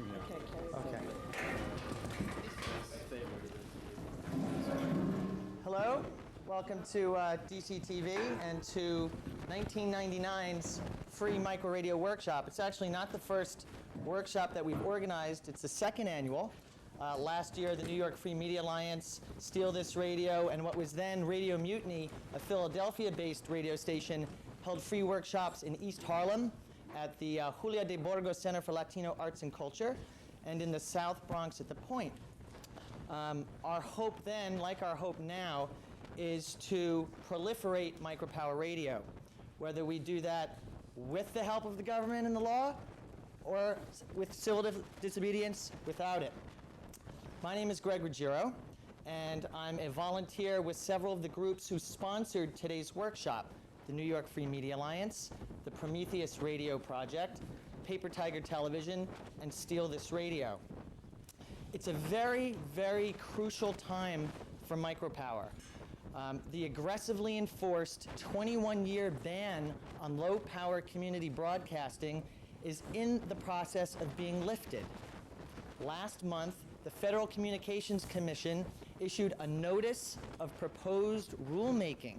Okay. Hello, welcome to DCTV and to 1999's free micro radio workshop. It's actually not the first workshop that we've organized. It's the second annual. Last year, the New York Free Media Alliance, Steal This Radio, and what was then Radio Mutiny, a Philadelphia-based radio station, held free workshops in East Harlem at the Julia de Burgos Center for Latino Arts and Culture, and in the South Bronx at The Point. Our hope then, like our hope now, is to proliferate micropower radio, whether we do that with the help of the government and the law, or with civil disobedience without it. My name is Greg Ruggiero, and I'm a volunteer with several of the groups who sponsored today's workshop: the New York Free Media Alliance, the Prometheus Radio Project, Paper Tiger Television, and Steal This Radio. It's a very, very crucial time for micropower. The aggressively enforced 21-year ban on low-power community broadcasting is in the process of being lifted. Last month, the Federal Communications Commission issued a notice of proposed rulemaking.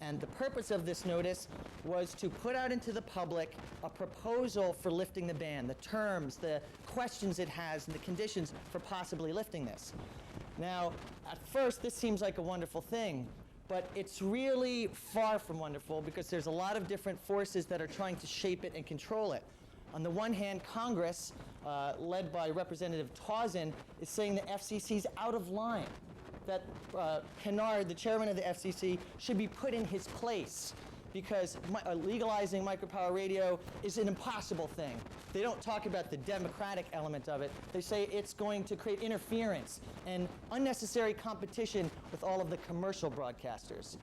And the purpose of this notice was to put out into the public a proposal for lifting the ban, the terms, the questions it has, and the conditions for possibly lifting this. Now, at first, this seems like a wonderful thing, but it's really far from wonderful because there's a lot of different forces that are trying to shape it and control it. On the one hand, Congress, led by Representative Tauzin, is saying the FCC's out of line, that Kennard, the chairman of the FCC, should be put in his place because legalizing micropower radio is an impossible thing. They don't talk about the democratic element of it. They say it's going to create interference and unnecessary competition with all of the commercial broadcasters.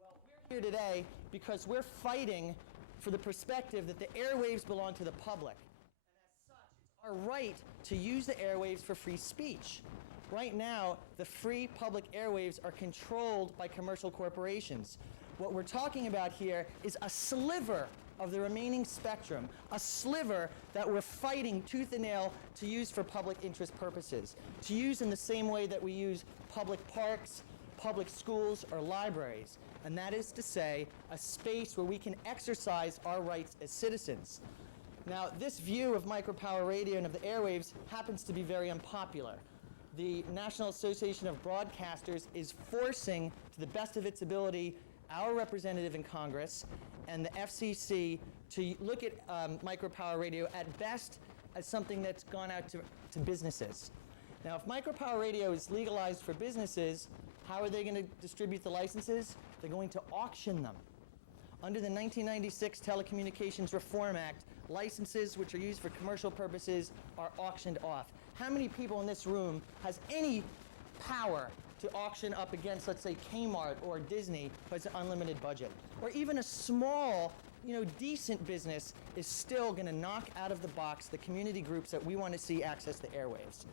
Well, we're here today because we're fighting for the perspective that the airwaves belong to the public. And as such, it's our right to use the airwaves for free speech. Right now, the free public airwaves are controlled by commercial corporations. What we're talking about here is a sliver of the remaining spectrum, a sliver that we're fighting tooth and nail to use for public interest purposes, to use in the same way that we use public parks, public schools, or libraries. And that is to say, a space where we can exercise our rights as citizens. Now, this view of micropower radio and of the airwaves happens to be very unpopular. The National Association of Broadcasters is forcing, to the best of its ability, our representative in Congress and the FCC to look at micropower radio at best as something that's gone out to businesses. Now, if micropower radio is legalized for businesses, how are they going to distribute the licenses? They're going to auction them. Under the 1996 Telecommunications Reform Act, licenses which are used for commercial purposes are auctioned off. How many people in this room has any power to auction up against, let's say, Kmart or Disney, who has an unlimited budget? Or even a small, decent business is still going to knock out of the box the community groups that we want to see access the airwaves.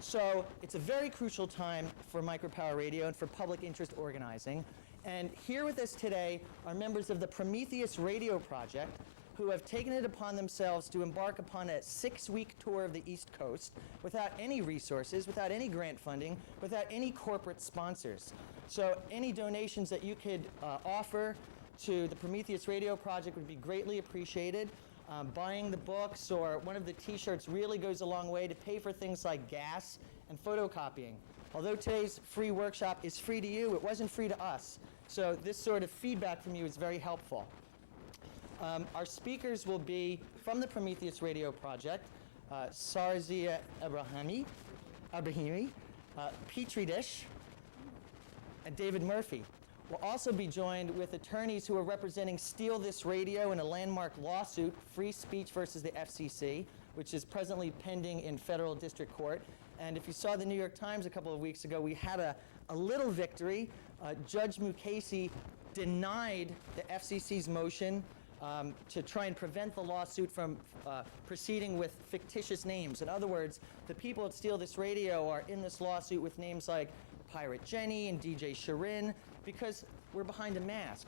So it's a very crucial time for micropower radio and for public interest organizing. And here with us today are members of the Prometheus Radio Project, who have taken it upon themselves to embark upon a 6-week tour of the East Coast without any resources, without any grant funding, without any corporate sponsors. So any donations that you could offer to the Prometheus Radio Project would be greatly appreciated. Buying the books or one of the t-shirts really goes a long way to pay for things like gas and photocopying. Although today's free workshop is free to you, it wasn't free to us. So this sort of feedback from you is very helpful. Our speakers will be from the Prometheus Radio Project, Sarzia Ibrahimi, Petri Dish, and David Murphy. We'll also be joined with attorneys who are representing Steal This Radio in a landmark lawsuit, Free Speech versus the FCC, which is presently pending in federal district court. And if you saw the New York Times a couple of weeks ago, we had a little victory. Judge Mukasey denied the FCC's motion to try and prevent the lawsuit from proceeding with fictitious names. In other words, the people at Steal This Radio are in this lawsuit with names like Pirate Jenny and DJ Shirin because we're behind a mask.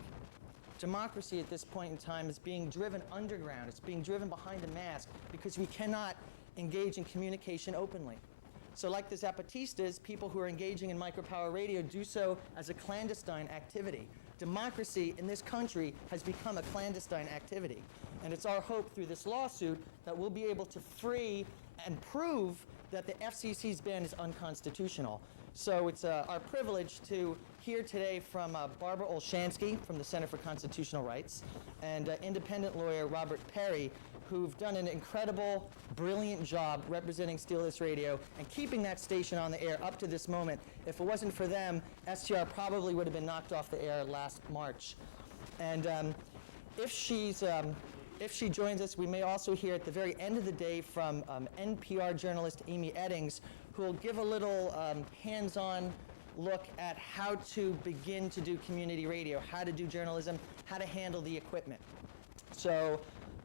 Democracy at this point in time is being driven underground. It's being driven behind a mask because we cannot engage in communication openly. So like the Zapatistas, people who are engaging in micropower radio do so as a clandestine activity. Democracy in this country has become a clandestine activity. And it's our hope through this lawsuit that we'll be able to free and prove that the FCC's ban is unconstitutional. So it's our privilege to hear today from Barbara Olshansky from the Center for Constitutional Rights and independent lawyer Robert Perry, who've done an incredible, brilliant job representing Steelers Radio and keeping that station on the air up to this moment. If it wasn't for them, STR probably would have been knocked off the air last March. And if she joins us, we may also hear at the very end of the day from NPR journalist Amy Eddings, who will give a little hands-on look at how to begin to do community radio, how to do journalism, how to handle the equipment. So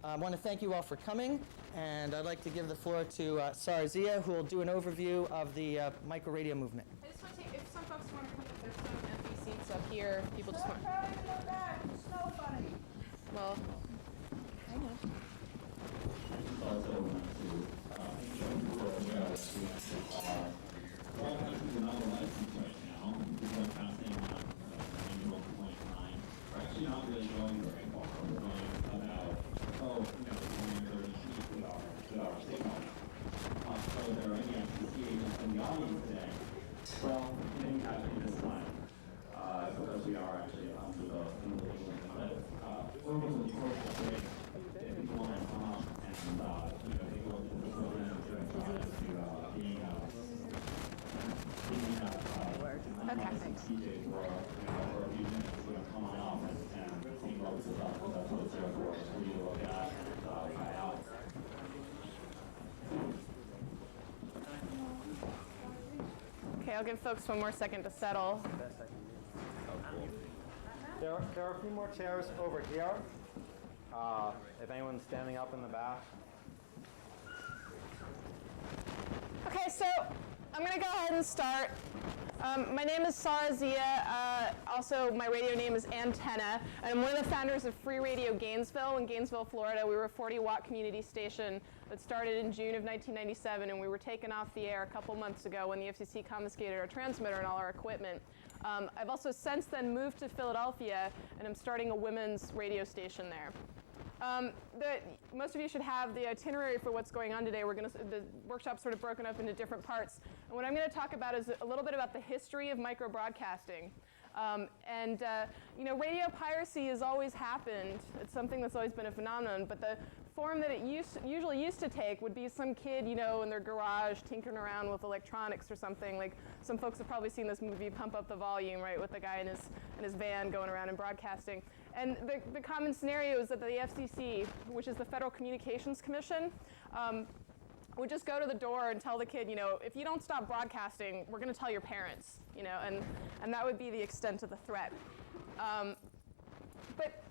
I want to thank you all for coming, and I'd like to give the floor to Sarah Zia, who will do an overview of the micro radio movement. I just want to take, if some folks want to come up, there's some empty seats up here. People just want. Snow bunny. Well, I know. Okay, I'll give folks one more second to settle. There are a few more chairs over here. If anyone's standing up in the back. Okay, so I'm going to go ahead and start. My name is Sarah Zia. Also, my radio name is Antenna. And I'm one of the founders of Free Radio Gainesville. In Gainesville, Florida, we were a 40-watt community station that started in June of 1997, and we were taken off the air a couple months ago when the FCC confiscated our transmitter and all our equipment. I've also since then moved to Philadelphia, and I'm starting a women's radio station there. Most of you should have the itinerary for what's going on today. The workshop's sort of broken up into different parts. And what I'm going to talk about is a little bit about the history of micro-broadcasting. Radio piracy has always happened. It's something that's always been a phenomenon, but the form that it usually used to take would be some kid, in their garage tinkering around with electronics or something. Like some folks have probably seen this movie, Pump Up the Volume, right, with the guy in his van going around and broadcasting. And the common scenario is that the FCC, which is the Federal Communications Commission, would just go to the door and tell the kid, if you don't stop broadcasting, we're going to tell your parents, and that would be the extent of the threat. But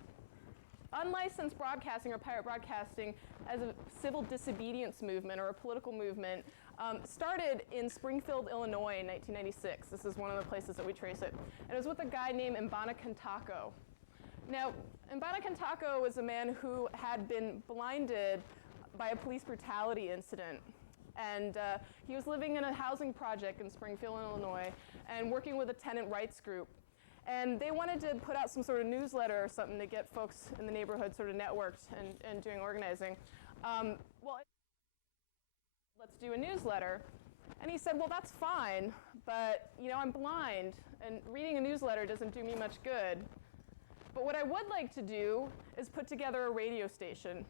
unlicensed broadcasting or pirate broadcasting as a civil disobedience movement or a political movement started in Springfield, Illinois in 1996. This is one of the places that we trace it. And it was with a guy named Mbana Kantako. Now, Mbana Kantako was a man who had been blinded by a police brutality incident. And he was living in a housing project in Springfield, Illinois, and working with a tenant rights group. And they wanted to put out some sort of newsletter or something to get folks in the neighborhood sort of networked and doing organizing. Let's do a newsletter. And he said, well, that's fine, but I'm blind, and reading a newsletter doesn't do me much good. But what I would like to do is put together a radio station.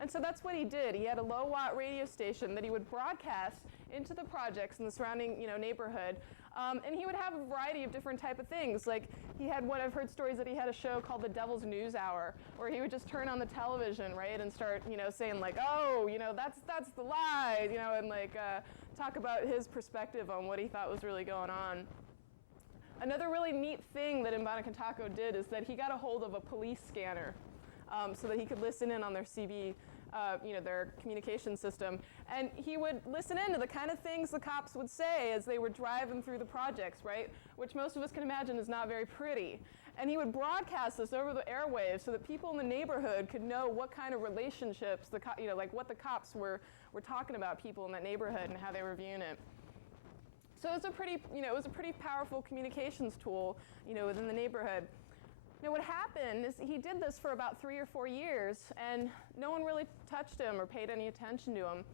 And so that's what he did. He had a low-watt radio station that he would broadcast into the projects in the surrounding neighborhood. And he would have a variety of different type of things. Like I've heard stories that he had a show called The Devil's News Hour, where he would just turn on the television, right, and start, saying like, oh, that's the lie, and talk about his perspective on what he thought was really going on. Another really neat thing that Mbana Kantako did is that he got a hold of a police scanner so that he could listen in on their CB, their communication system. And he would listen in to the kind of things the cops would say as they were driving through the projects, right? Which most of us can imagine is not very pretty. And he would broadcast this over the airwaves so that people in the neighborhood could know what kind of relationships, like what the cops were talking about people in that neighborhood and how they were viewing it. So it was a pretty powerful communications tool, within the neighborhood. Now what happened is he did this for about 3 or 4 years, and no one really touched him or paid any attention to him.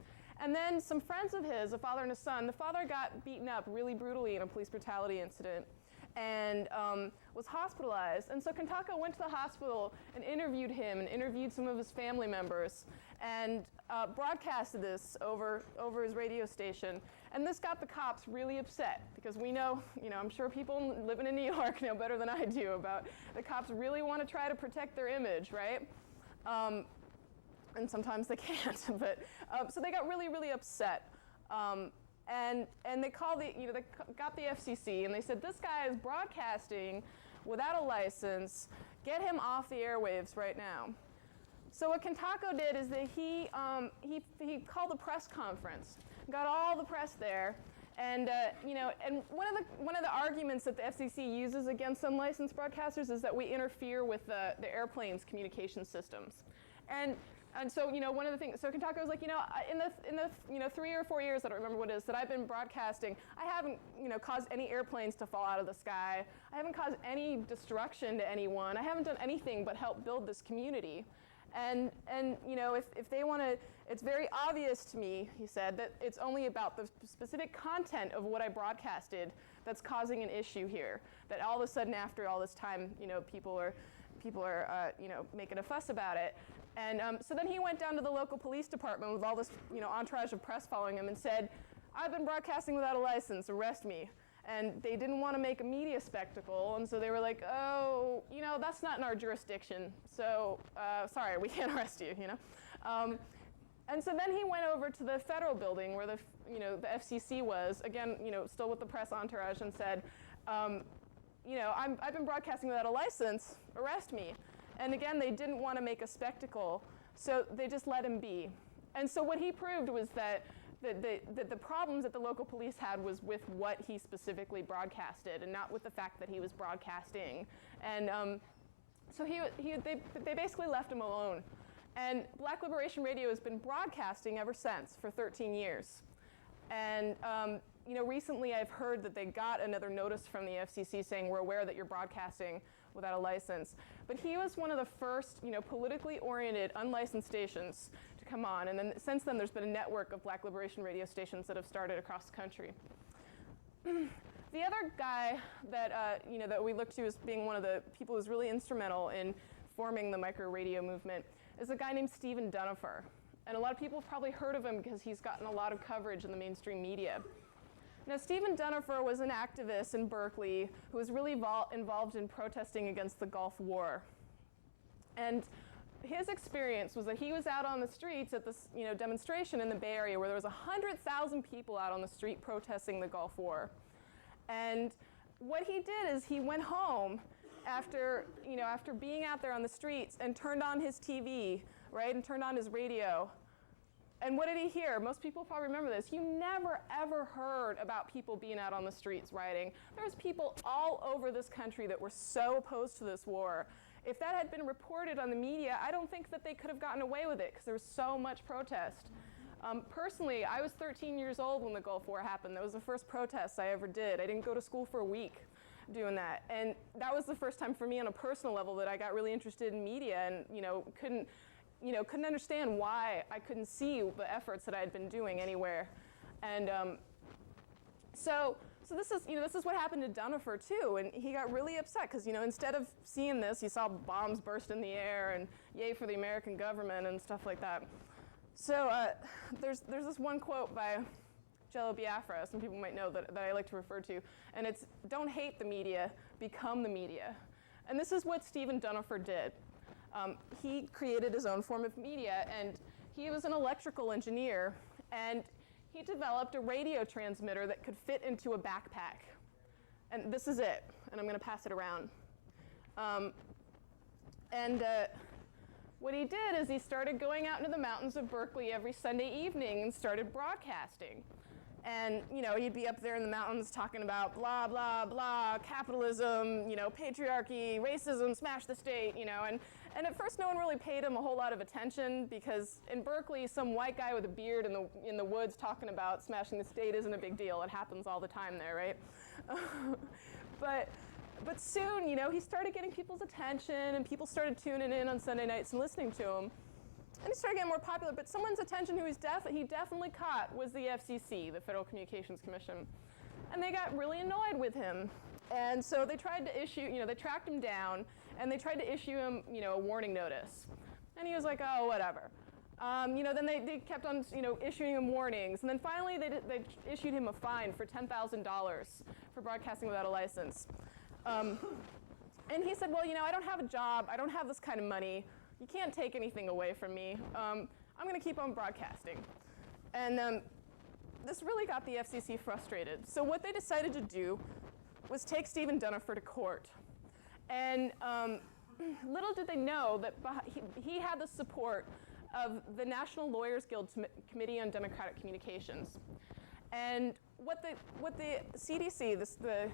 And then some friends of his, a father and a son, the father got beaten up really brutally in a police brutality incident and was hospitalized. And so Kentako went to the hospital and interviewed him and interviewed some of his family members and broadcasted this over his radio station. And this got the cops really upset because we know, I'm sure people living in New York know better than I do about the cops really want to try to protect their image, right? And sometimes they can't, but so they got really, really upset. And they called they got the FCC and they said, this guy is broadcasting without a license, get him off the airwaves right now. So what Kentako did is that he called a press conference, got all the press there, and and one of the arguments that the FCC uses against unlicensed broadcasters is that we interfere with the airplane's communication systems, and so one of the things. So Kentako was like, in the 3 or 4 years, I don't remember what it is, that I've been broadcasting, I haven't caused any airplanes to fall out of the sky. I haven't caused any destruction to anyone. I haven't done anything but help build this community. And if they want to, it's very obvious to me, he said, that it's only about the specific content of what I broadcasted that's causing an issue here. That all of a sudden, after all this time, people are making a fuss about it. And so then he went down to the local police department with all this, entourage of press following him and said, I've been broadcasting without a license, arrest me. And they didn't want to make a media spectacle, and so they were like, oh, that's not in our jurisdiction, so sorry, we can't arrest you, And so then he went over to the federal building where the FCC was, again, still with the press entourage, and said, I've been broadcasting without a license, arrest me. And again, they didn't want to make a spectacle, so they just let him be. And so what he proved was that the problems that the local police had was with what he specifically broadcasted and not with the fact that he was broadcasting. And so they basically left him alone. And Black Liberation Radio has been broadcasting ever since for 13 years. And recently I've heard that they got another notice from the FCC saying, we're aware that you're broadcasting without a license. But he was one of the first, politically oriented, unlicensed stations to come on. And then since then, there's been a network of Black Liberation Radio stations that have started across the country. The other guy that, that we look to as being one of the people who's really instrumental in forming the micro radio movement is a guy named Stephen Dunifer. And a lot of people have probably heard of him because he's gotten a lot of coverage in the mainstream media. Now, Stephen Dunifer was an activist in Berkeley who was really involved in protesting against the Gulf War. And his experience was that he was out on the streets at this demonstration in the Bay Area where there was 100,000 people out on the street protesting the Gulf War. And what he did is he went home after being out there on the streets and turned on his TV, right, and turned on his radio. And what did he hear? Most people probably remember this. You never, ever heard about people being out on the streets rioting. There's people all over this country that were so opposed to this war. If that had been reported on the media, I don't think that they could have gotten away with it because there was so much protest. Personally, I was 13 years old when the Gulf War happened. That was the first protest I ever did. I didn't go to school for a week doing that. And that was the first time for me on a personal level that I got really interested in media and couldn't understand why I couldn't see the efforts that I had been doing anywhere. And so this is what happened to Dunifer too, and he got really upset because instead of seeing this, he saw bombs burst in the air and yay for the American government and stuff like that. So there's this one quote by Jello Biafra, some people might know that I like to refer to, and it's, don't hate the media, become the media. And this is what Stephen Dunifer did. He created his own form of media, and he was an electrical engineer, and he developed a radio transmitter that could fit into a backpack. And this is it, and I'm going to pass it around. What he did is he started going out into the mountains of Berkeley every Sunday evening and started broadcasting. And, he'd be up there in the mountains talking about blah, blah, blah, capitalism, patriarchy, racism, smash the state, and at first no one really paid him a whole lot of attention because in Berkeley, some white guy with a beard in the woods talking about smashing the state isn't a big deal. It happens all the time there, right? But soon, he started getting people's attention and people started tuning in on Sunday nights and listening to him. And he started getting more popular, but someone's attention who he definitely caught was the FCC, the Federal Communications Commission. And they got really annoyed with him. And so they tried to issue, they tracked him down and they tried to issue him, a warning notice. And he was like, oh, whatever. Then they kept on, issuing him warnings. And then finally they issued him a fine for $10,000 for broadcasting without a license. And he said, well, I don't have a job. I don't have this kind of money. You can't take anything away from me. I'm going to keep on broadcasting. And this really got the FCC frustrated. So what they decided to do was take Stephen Dunifer to court. And little did they know that he had the support of the National Lawyers Guild Committee on Democratic Communications. And what the CDC, the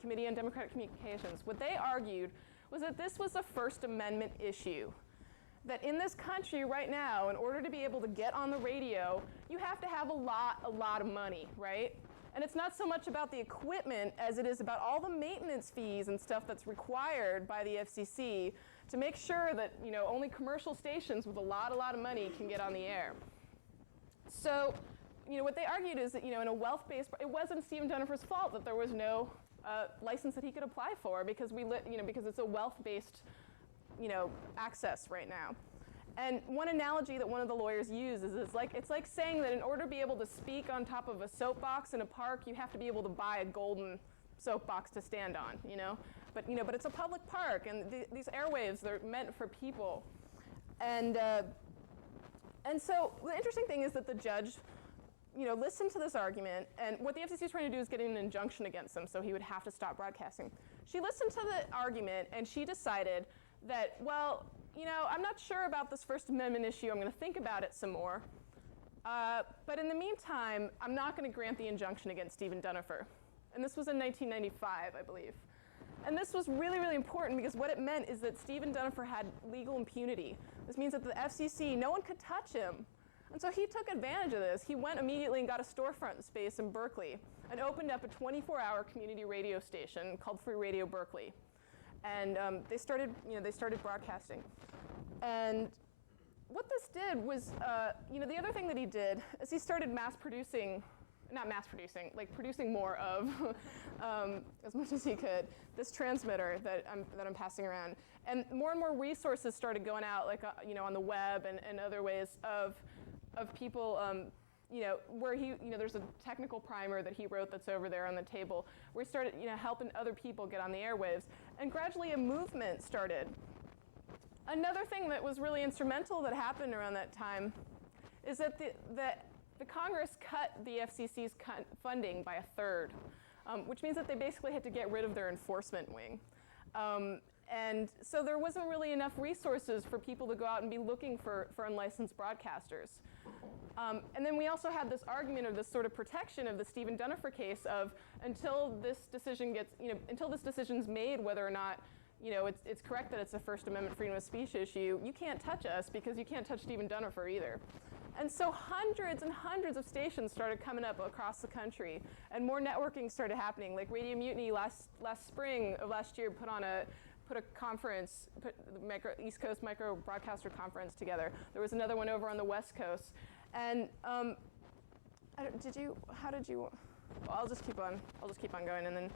Committee on Democratic Communications, what they argued was that this was a First Amendment issue. That in this country right now, in order to be able to get on the radio, you have to have a lot of money, right? And it's not so much about the equipment as it is about all the maintenance fees and stuff that's required by the FCC to make sure that, only commercial stations with a lot of money can get on the air. So, what they argued is that, in a wealth-based, it wasn't Stephen Dunifer's fault that there was no license that he could apply for because because it's a wealth-based access right now. And one analogy that one of the lawyers uses is it's like saying that in order to be able to speak on top of a soapbox in a park, you have to be able to buy a golden soapbox to stand on, But it's a public park, and these airwaves, they're meant for people. And so the interesting thing is that the judge, listened to this argument, and what the FCC is trying to do is get an injunction against him so he would have to stop broadcasting. She listened to the argument, and she decided that, well, I'm not sure about this First Amendment issue. I'm going to think about it some more. But in the meantime, I'm not going to grant the injunction against Stephen Dunifer. And this was in 1995, I believe. And this was really, really important because what it meant is that Stephen Dunifer had legal impunity. This means that the FCC, no one could touch him. And so he took advantage of this. He went immediately and got a storefront space in Berkeley and opened up a 24-hour community radio station called Free Radio Berkeley. And they started broadcasting. And what this did was, the other thing that he did is he started producing more of, as much as he could, this transmitter that I'm passing around. And more resources started going out, on the web and other ways of people, where there's a technical primer that he wrote that's over there on the table, where he started, helping other people get on the airwaves. And gradually a movement started. Another thing that was really instrumental that happened around that time is that the Congress cut the FCC's funding by a third, which means that they basically had to get rid of their enforcement wing. And so there wasn't really enough resources for people to go out and be looking for unlicensed broadcasters. And then we also had this argument or this sort of protection of the Stephen Dunifer case of until this decision's made whether or not it's correct that it's a First Amendment freedom of speech issue, you can't touch us because you can't touch Stephen Dunifer either. And so hundreds and hundreds of stations started coming up across the country, and more networking started happening. Like Radio Mutiny last spring of last year put a conference, put the East Coast Micro Broadcaster Conference together. There was another one over on the West Coast. And well, I'll just keep on going, and then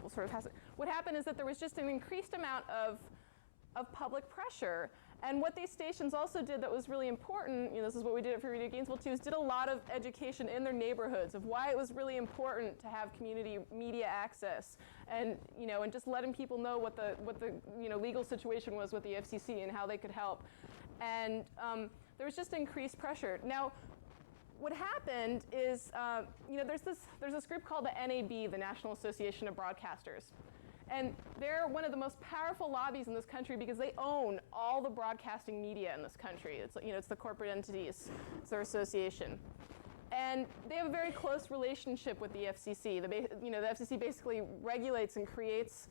we'll sort of pass it. What happened is that there was just an increased amount of public pressure. And what these stations also did that was really important, this is what we did for Radio Gainesville too, is did a lot of education in their neighborhoods of why it was really important to have community media access, and and just letting people know what the legal situation was with the FCC and how they could help. And there was just increased pressure. Now, what happened is, there's this group called the NAB, the National Association of Broadcasters. And they're one of the most powerful lobbies in this country because they own all the broadcasting media in this country. It's the corporate entities, it's their association. And they have a very close relationship with the FCC. The FCC basically regulates and creates,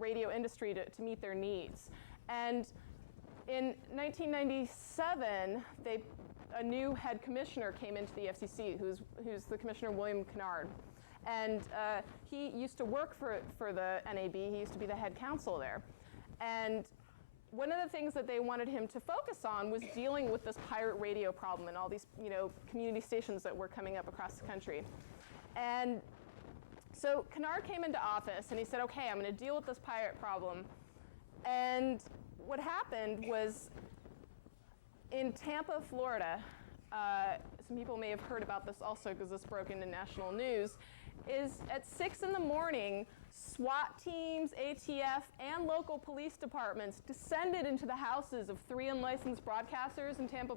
radio industry to meet their needs. And in 1997, a new head commissioner came into the FCC, who's the commissioner William Kennard. And he used to work for the NAB. He used to be the head counsel there. And one of the things that they wanted him to focus on was dealing with this pirate radio problem and all these, community stations that were coming up across the country. And so Kennard came into office and he said, okay, I'm going to deal with this pirate problem. And what happened was in Tampa, Florida, some people may have heard about this also because this broke into national news, is at 6 in the morning, SWAT teams, ATF, and local police departments descended into the houses of 3 unlicensed broadcasters in Tampa,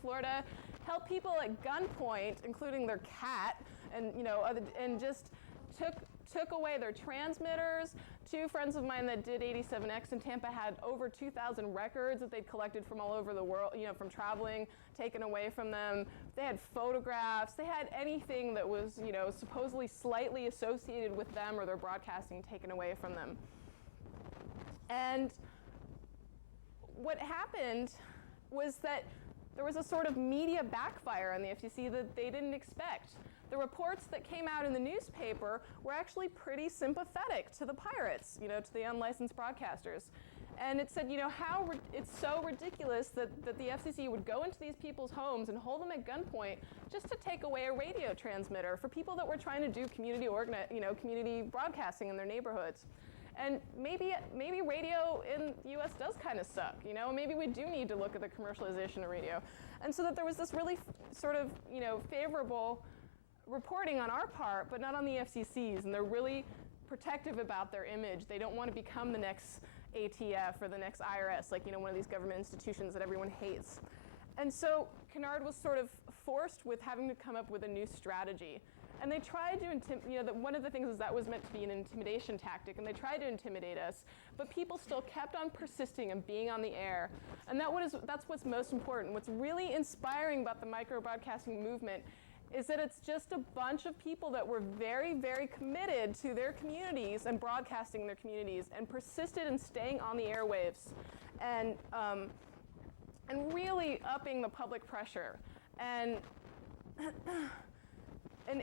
Florida, held people at gunpoint, including their cat, and and just took away their transmitters. 2 friends of mine that did 87X in Tampa had over 2,000 records that they'd collected from all over the world, from traveling, taken away from them. They had photographs. They had anything that was, supposedly slightly associated with them or their broadcasting taken away from them. And what happened was that there was a sort of media backfire on the FCC that they didn't expect. The reports that came out in the newspaper were actually pretty sympathetic to the pirates, to the unlicensed broadcasters. And it said, it's so ridiculous that the FCC would go into these people's homes and hold them at gunpoint just to take away a radio transmitter for people that were trying to do community broadcasting in their neighborhoods. And maybe radio in the U.S. does kind of suck, Maybe we do need to look at the commercialization of radio. And so that there was this really sort of, favorable reporting on our part, but not on the FCC's, and they're really protective about their image. They don't want to become the next ATF or the next IRS, like one of these government institutions that everyone hates. And so Kennard was sort of forced with having to come up with a new strategy. And they tried to, one of the things is that was meant to be an intimidation tactic, and they tried to intimidate us, but people still kept on persisting and being on the air. And that's what's most important. What's really inspiring about the micro-broadcasting movement is that it's just a bunch of people that were very, very committed to their communities and broadcasting their communities and persisted in staying on the airwaves and really upping the public pressure. And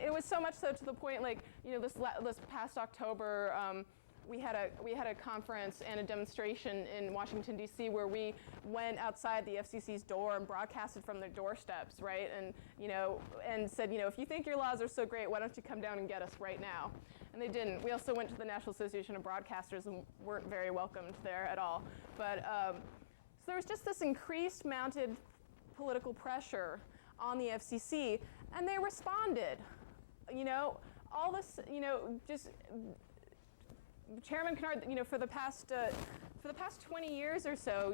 it was so much so to the point, this past October, we had a conference and a demonstration in Washington, D.C. where we went outside the FCC's door and broadcasted from their doorsteps, right? And, and said, if you think your laws are so great, why don't you come down and get us right now? And they didn't. We also went to the National Association of Broadcasters and weren't very welcomed there at all. But so there was just this increased mounted political pressure on the FCC, and they responded. All this, just Chairman Kennard, for the past 20 years or so,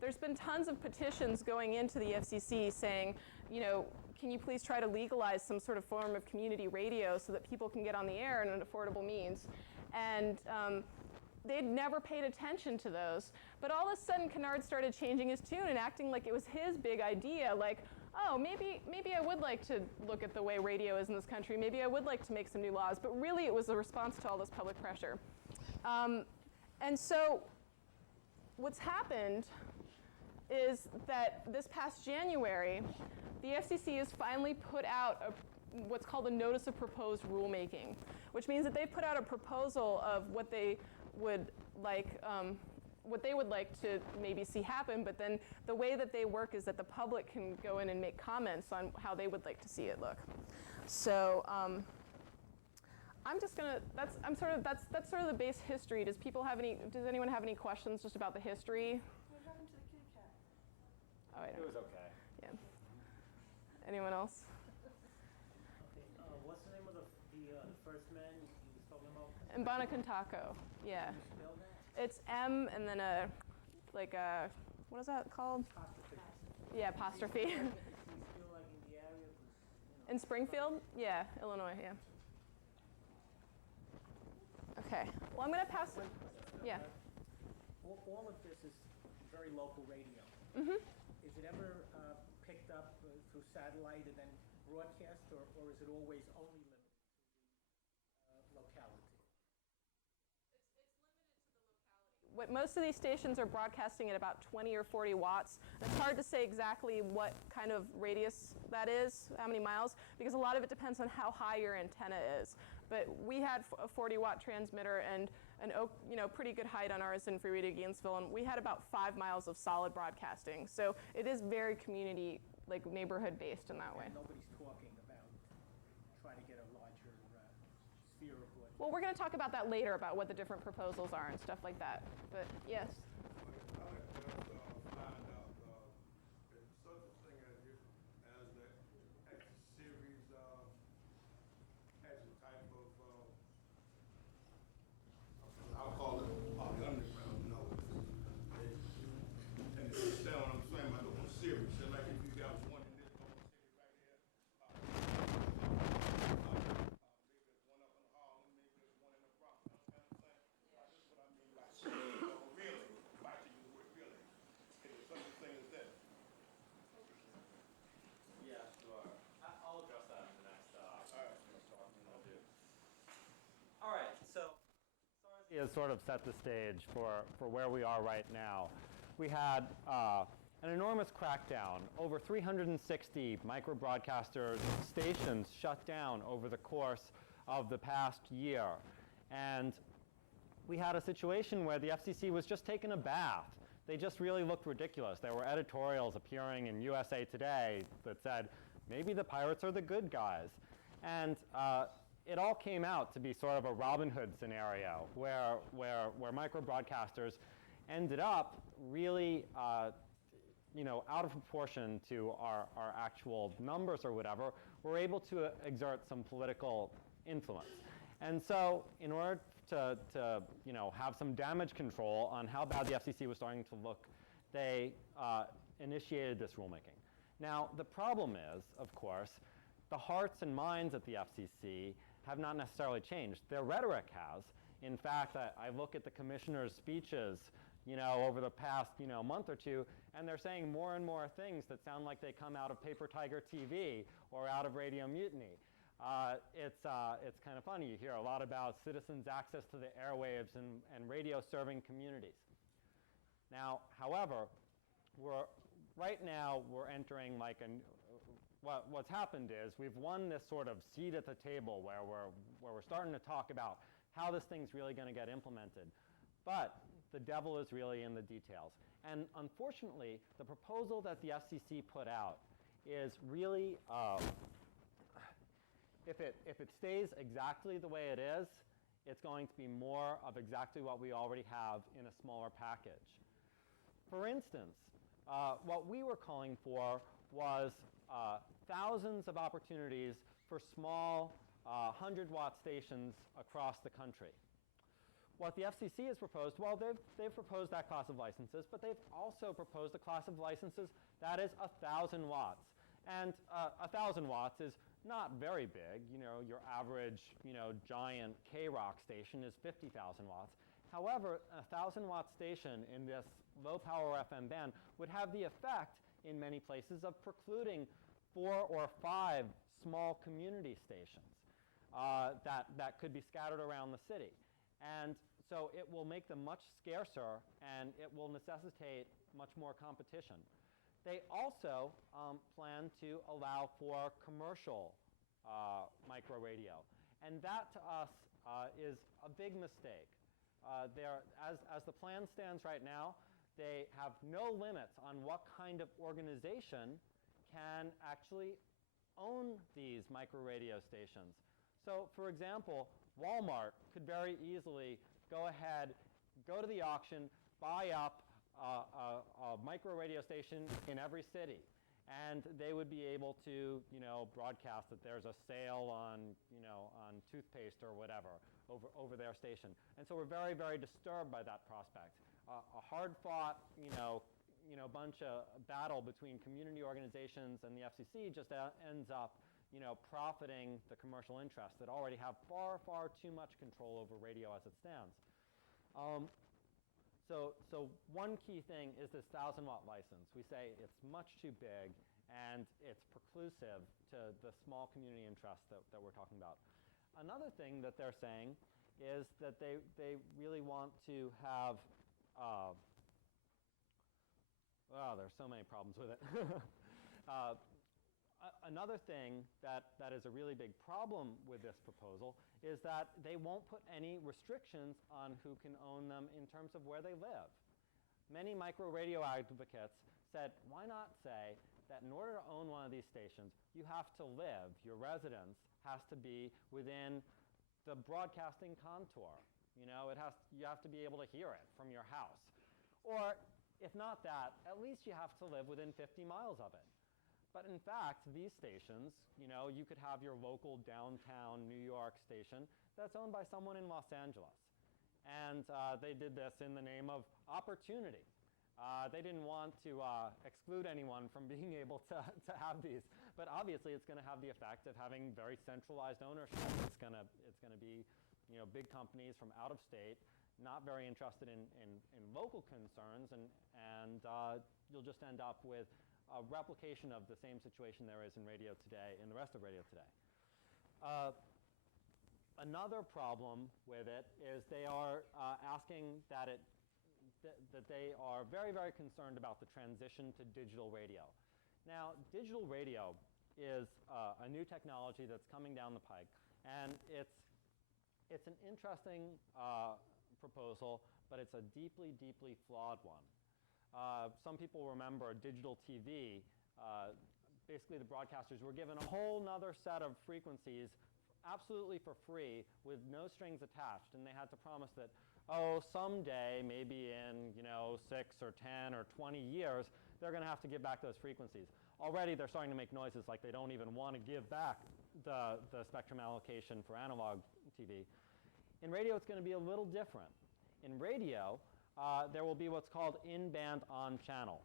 there's been tons of petitions going into the FCC saying, can you please try to legalize some sort of form of community radio so that people can get on the air in an affordable means? And they'd never paid attention to those. But all of a sudden, Kennard started changing his tune and acting like it was his big idea, like, oh, maybe I would like to look at the way radio is in this country. Maybe I would like to make some new laws. But really, it was a response to all this public pressure. And so what's happened is that this past January, the FCC has finally put out what's called a notice of proposed rulemaking, which means that they've put out a proposal of what they would like to maybe see happen, but then the way that they work is that the public can go in and make comments on how they would like to see it look. So I'm just gonna, that's sort of the base history. Does anyone have any questions just about the history? What happened to the kitty cat? Oh, I don't It was know. okay. Yeah. Anyone else? Okay, what's the name of the first man you was talking about? Mbanakantaco, yeah. Can you spell that? It's M and then what is that called? Apostrophe. Yeah, apostrophe. Is he still like in the area? 'Cause, In Springfield? Yeah, Illinois, yeah. Okay, well I'm gonna pass, yeah. All of this is very local radio. Mm-hmm. Is it ever picked up through satellite and then broadcast, or is it always only limited to the locality? What most of these stations are broadcasting at about 20 or 40 watts. It's hard to say exactly what kind of radius that is, how many miles, because a lot of it depends on how high your antenna is. But we had a 40-watt transmitter and an pretty good height on ours in Free Radio Gainesville, and we had about 5 miles of solid broadcasting. So it is very community, like neighborhood-based in that way. And nobody's talking about trying to get a larger sphere of broadcast. Well, we're going to talk about that later, about what the different proposals are and stuff like that. But yes. I'll call it underground noise. And you understand what I'm saying by the one series. So like if you got one in this little city right here, maybe there's one up in Harlem, maybe there's one in the Bronx. You understand what I'm saying? That's just what I mean by series. Really, if I can use the word really, it's such a thing as that. Yeah, sure. I'll address that in the next All right, so SARS has sort of set the stage for where we are right now. We had an enormous crackdown. Over 360 micro-broadcaster stations shut down over the course of the past year. And we had a situation where the FCC was just taking a bath. They just really looked ridiculous. There were editorials appearing in USA Today that said, maybe the pirates are the good guys. And it all came out to be sort of a Robin Hood scenario where micro-broadcasters ended up really out of proportion to our actual numbers or whatever, were able to exert some political influence. And so in order to have some damage control on how bad the FCC was starting to look, they initiated this rulemaking. Now, the problem is, of course, the hearts and minds at the FCC have not necessarily changed. Their rhetoric has. In fact, I look at the commissioner's speeches over the past month or two, and they're saying more and more things that sound like they come out of Paper Tiger TV or out of Radio Mutiny. It's kind of funny. You hear a lot about citizens' access to the airwaves and radio serving communities. Now, however, right now we're entering like what's happened is we've won this sort of seat at the table where we're starting to talk about how this thing's really going to get implemented. But the devil is really in the details. And unfortunately, the proposal that the FCC put out is really, if it stays exactly the way it is, it's going to be more of exactly what we already have in a smaller package. For instance, what we were calling for was thousands of opportunities for small 100-watt stations across the country. What the FCC has proposed, well, they've proposed that class of licenses, but they've also proposed a class of licenses that is 1,000 watts. And 1,000 watts is not very big. Your average, giant K-Rock station is 50,000 watts. However, a 1,000-watt station in this low-power FM band would have the effect, in many places, of precluding 4 or 5 small community stations that could be scattered around the city. And so it will make them much scarcer, and it will necessitate much more competition. They also plan to allow for commercial micro radio. And that, to us, is a big mistake. As the plan stands right now, they have no limits on what kind of organization can actually own these micro radio stations. So, for example, Walmart could very easily go ahead, go to the auction, buy up a micro radio station in every city, and they would be able to, broadcast that there's a sale on toothpaste or whatever over their station. And so we're very, very disturbed by that prospect. A hard-fought, bunch of battle between community organizations and the FCC just ends up, profiting the commercial interests that already have far, far too much control over radio as it stands. So one key thing is this 1,000-watt license. We say it's much too big and it's preclusive to the small community interest that we're talking about. Another thing that they're saying is that they really want to have, there's so many problems with it. Another thing that is a really big problem with this proposal is that they won't put any restrictions on who can own them in terms of where they live. Many micro radio advocates said, why not say that in order to own one of these stations, you have to live, your residence has to be within the broadcasting contour. You know, you have to be able to hear it from your house. Or if not that, at least you have to live within 50 miles of it. But in fact, these stations, you know, you could have your local downtown New York station that's owned by someone in Los Angeles. And they did this in the name of opportunity. They didn't want to exclude anyone from being able to have these. But obviously, it's going to have the effect of having very centralized ownership. It's going to be, you know, big companies from out of state, not very interested in local concerns, and you'll just end up with a replication of the same situation there is in radio today, in the rest of radio today. Another problem with it is they are asking that they are very, very concerned about the transition to digital radio. Now, digital radio is a new technology that's coming down the pike, and it's an interesting proposal, but it's a deeply, deeply flawed one. Some people remember digital TV. Basically, the broadcasters were given a whole nother set of frequencies absolutely for free with no strings attached, and they had to promise that, oh, someday, maybe in 6 or 10 or 20 years, they're going to have to give back those frequencies. Already, they're starting to make noises like they don't even want to give back the spectrum allocation for analog TV. In radio, it's going to be a little different. In radio, there will be what's called in-band on-channel.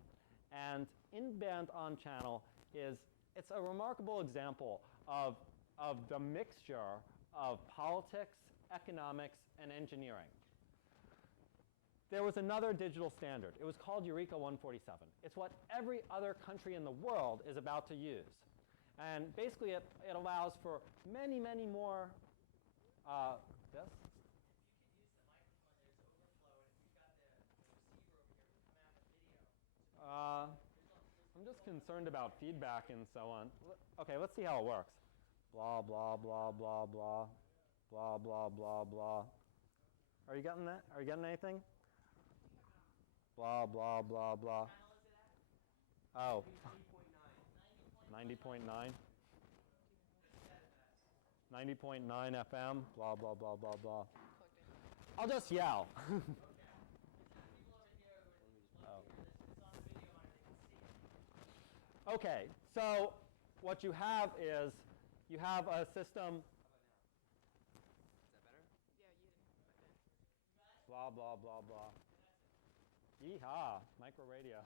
And in-band on-channel it's a remarkable example of the mixture of politics, economics, and engineering. There was another digital standard. It was called Eureka 147. It's what every other country in the world is about to use. And basically, it allows for many, many more, this? I'm just concerned about feedback and so on. Okay, let's see how it works. Blah, blah, blah, blah, blah, blah, blah, blah, blah. Are you getting that? Are you getting anything? Blah, blah, blah, blah. Oh. 90.9. 90.9 FM, blah, blah, blah, blah, blah. I'll just yell. Okay, so what you have is you have a system. Is that better? Yeah, you didn't. Blah, blah, blah, blah. Yeehaw, micro radio.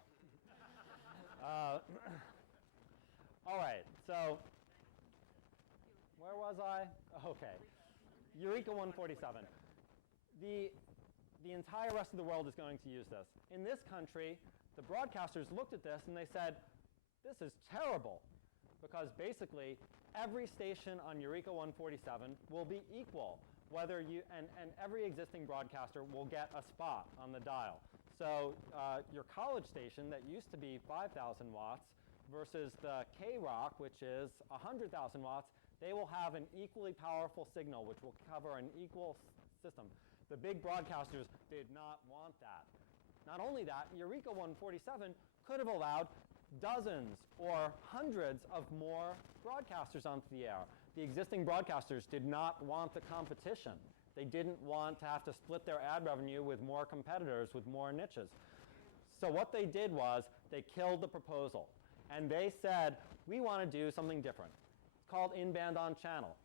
All right, so where was I? Okay, Eureka 147. The entire rest of the world is going to use this. In this country, the broadcasters looked at this and they said, this is terrible, because basically every station on Eureka 147 will be equal, whether and every existing broadcaster will get a spot on the dial. So your college station that used to be 5,000 watts versus the K-Rock, which is 100,000 watts, they will have an equally powerful signal, which will cover an equal system. The big broadcasters did not want that. Not only that, Eureka 147 could have allowed dozens or hundreds of more broadcasters onto the air. The existing broadcasters did not want the competition. They didn't want to have to split their ad revenue with more competitors with more niches. So what they did was they killed the proposal. And they said, we want to do something different. It's called in-band on-channel.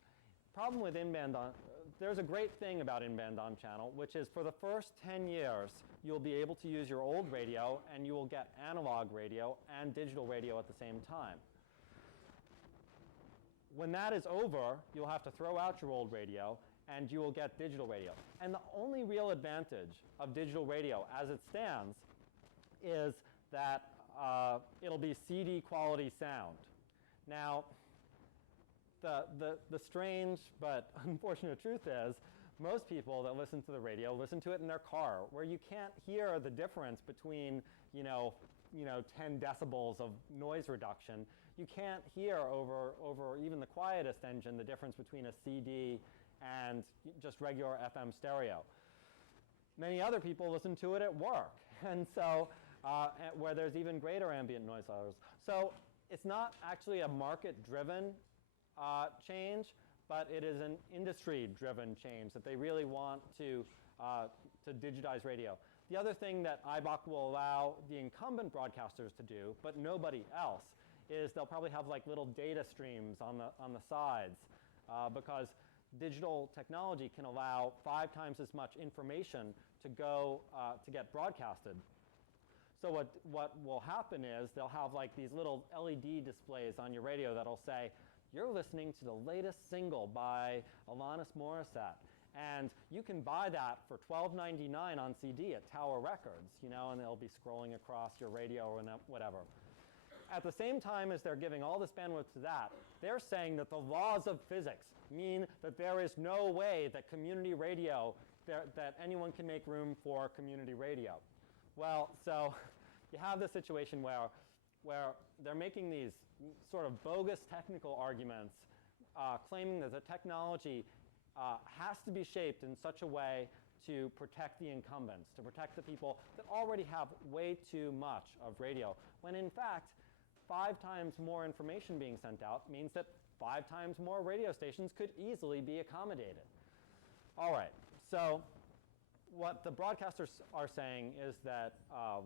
Problem with in-band on, there's a great thing about in-band on-channel, which is for the first 10 years, you'll be able to use your old radio and you will get analog radio and digital radio at the same time. When that is over, you'll have to throw out your old radio and you will get digital radio. And the only real advantage of digital radio as it stands is that it'll be CD quality sound. Now, the strange but unfortunate truth is most people that listen to the radio listen to it in their car, where you can't hear the difference between 10 decibels of noise reduction. You can't hear over even the quietest engine the difference between a CD and just regular FM stereo. Many other people listen to it at work, and so where there's even greater ambient noise levels. So it's not actually a market-driven change, but it is an industry-driven change that they really want to digitize radio. The other thing that IBOC will allow the incumbent broadcasters to do, but nobody else, is they'll probably have like little data streams on the sides, because digital technology can allow 5 times as much information to go to get broadcasted. So what will happen is they'll have like these little LED displays on your radio that'll say, you're listening to the latest single by Alanis Morissette, and you can buy that for $12.99 on CD at Tower Records, and they'll be scrolling across your radio or whatever. At the same time as they're giving all this bandwidth to that, they're saying that the laws of physics mean that there is no way that community radio, that anyone can make room for community radio. Well, so you have this situation where they're making these sort of bogus technical arguments, claiming that the technology has to be shaped in such a way to protect the incumbents, to protect the people that already have way too much of radio, when in fact, 5 times more information being sent out means that 5 times more radio stations could easily be accommodated. All right, so what the broadcasters are saying is that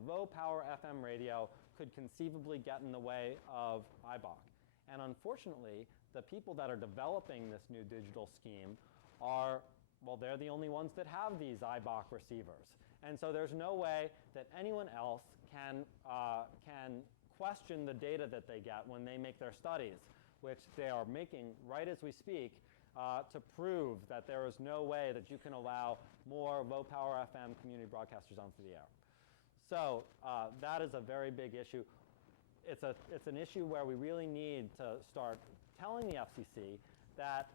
low power FM radio could conceivably get in the way of IBOC. And unfortunately, the people that are developing this new digital scheme are, well, they're the only ones that have these IBOC receivers. And so there's no way that anyone else can question the data that they get when they make their studies, which they are making right as we speak, to prove that there is no way that you can allow more low-power FM community broadcasters onto the air. So that is a very big issue. It's an issue where we really need to start telling the FCC that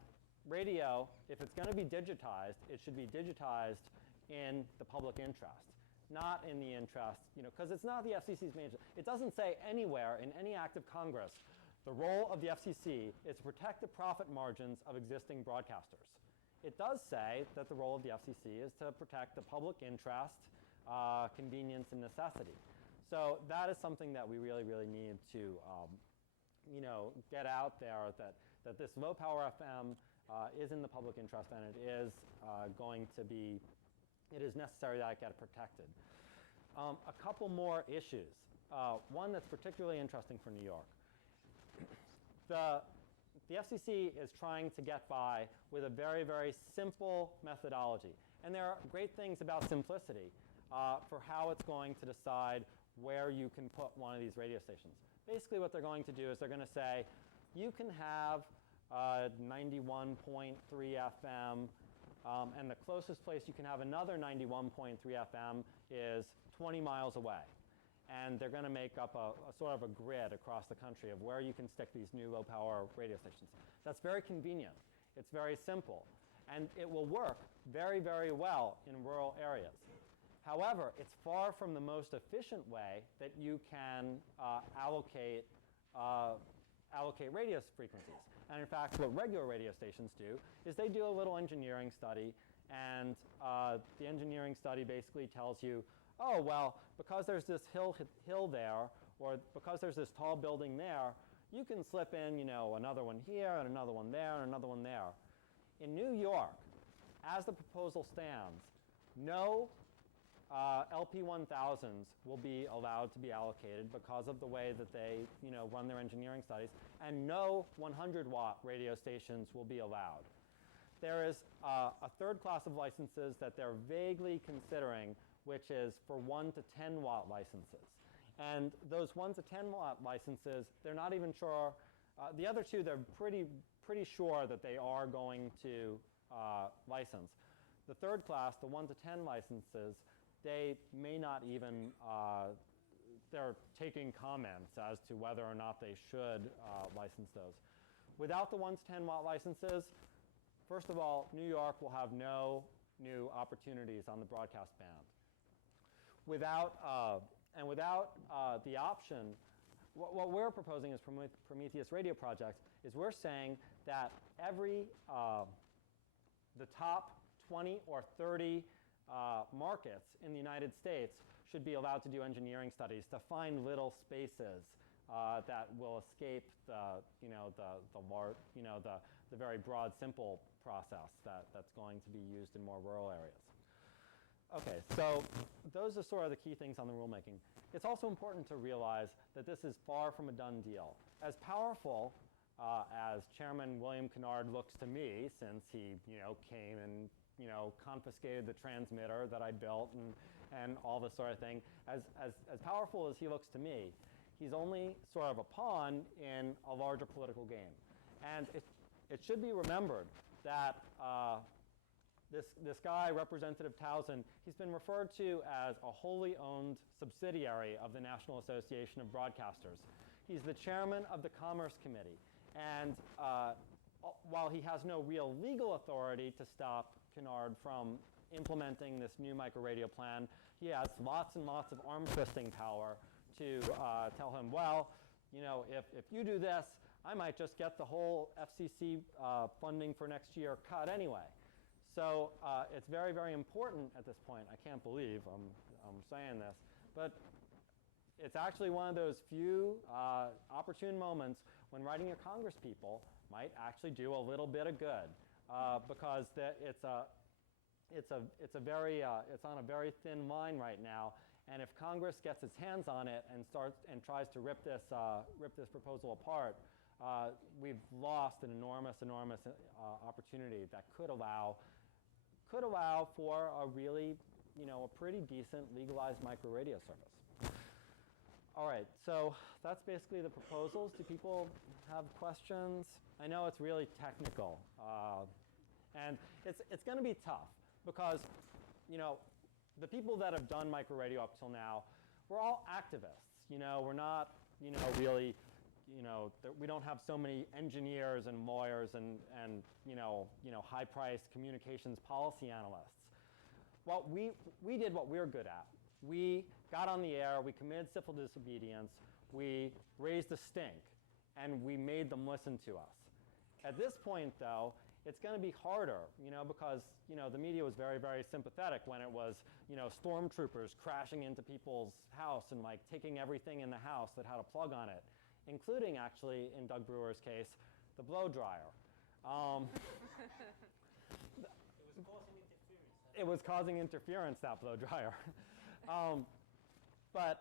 radio, if it's going to be digitized, it should be digitized in the public interest, not in the interest, because it's not the FCC's main interest. It doesn't say anywhere in any act of Congress the role of the FCC is to protect the profit margins of existing broadcasters. It does say that the role of the FCC is to protect the public interest, convenience, and necessity. So that is something that we really, really need to get out there, that this low power FM is in the public interest, and it is it is necessary that it get protected. A couple more issues. One that's particularly interesting for New York. The FCC is trying to get by with a very, very simple methodology. And there are great things about simplicity for how it's going to decide where you can put one of these radio stations. Basically what they're going to do is they're going to say, you can have 91.3 FM, and the closest place you can have another 91.3 FM is 20 miles away. And they're going to make up a sort of a grid across the country of where you can stick these new low-power radio stations. That's very convenient. It's very simple. And it will work very, very well in rural areas. However, it's far from the most efficient way that you can allocate radio frequencies. And in fact, what regular radio stations do is they do a little engineering study, and the engineering study basically tells you, oh, well, because there's this hill there, or because there's this tall building there, you can slip in, another one here, and another one there, and another one there. In New York, as the proposal stands, no LP1000s will be allowed to be allocated because of the way that they, run their engineering studies, and no 100-watt radio stations will be allowed. There is a third class of licenses that they're vaguely considering, which is for 1 to 10 watt licenses. And those 1 to 10 watt licenses, they're not even sure. The other two, they're pretty sure that they are going to license. The third class, the 1 to 10 licenses, they may not even, they're taking comments as to whether or not they should license those. Without the 1 to 10 watt licenses, first of all, New York will have no new opportunities on the broadcast band. Without the option, what we're proposing as Prometheus Radio Project is we're saying that the top 20 or 30 markets in the United States should be allowed to do engineering studies to find little spaces that will escape the very broad, simple process that's going to be used in more rural areas. Okay, so those are sort of the key things on the rulemaking. It's also important to realize that this is far from a done deal. As powerful as Chairman William Kennard looks to me, since he came and confiscated the transmitter that I built and all this sort of thing, as powerful as he looks to me, he's only sort of a pawn in a larger political game. And it should be remembered that this guy, Representative Towson, he's been referred to as a wholly owned subsidiary of the National Association of Broadcasters. He's the chairman of the Commerce Committee. And while he has no real legal authority to stop Kennard from implementing this new microradio plan, he has lots and lots of arm twisting power to tell him, well, if you do this, I might just get the whole FCC funding for next year cut anyway. So it's very, very important at this point. I can't believe I'm saying this, but it's actually one of those few opportune moments when writing your congresspeople might actually do a little bit of good, because it's on a very thin line right now. And if Congress gets its hands on it and tries to rip this proposal apart, we've lost an enormous opportunity that could allow for a really, a pretty decent legalized microradio service. All right, so that's basically the proposals. Do people have questions? I know it's really technical, and it's going to be tough because, the people that have done microradio up till now, we're all activists. We're not, really, we don't have so many engineers and lawyers and high-priced communications policy analysts. Well, we did what we're good at. We got on the air, we committed civil disobedience, we raised a stink, and we made them listen to us. At this point, though, it's going to be harder, because, the media was very, very sympathetic when it was, stormtroopers crashing into people's house and, taking everything in the house that had a plug on it, including, actually, in Doug Brewer's case, the blow dryer. It was causing interference, that blow dryer. But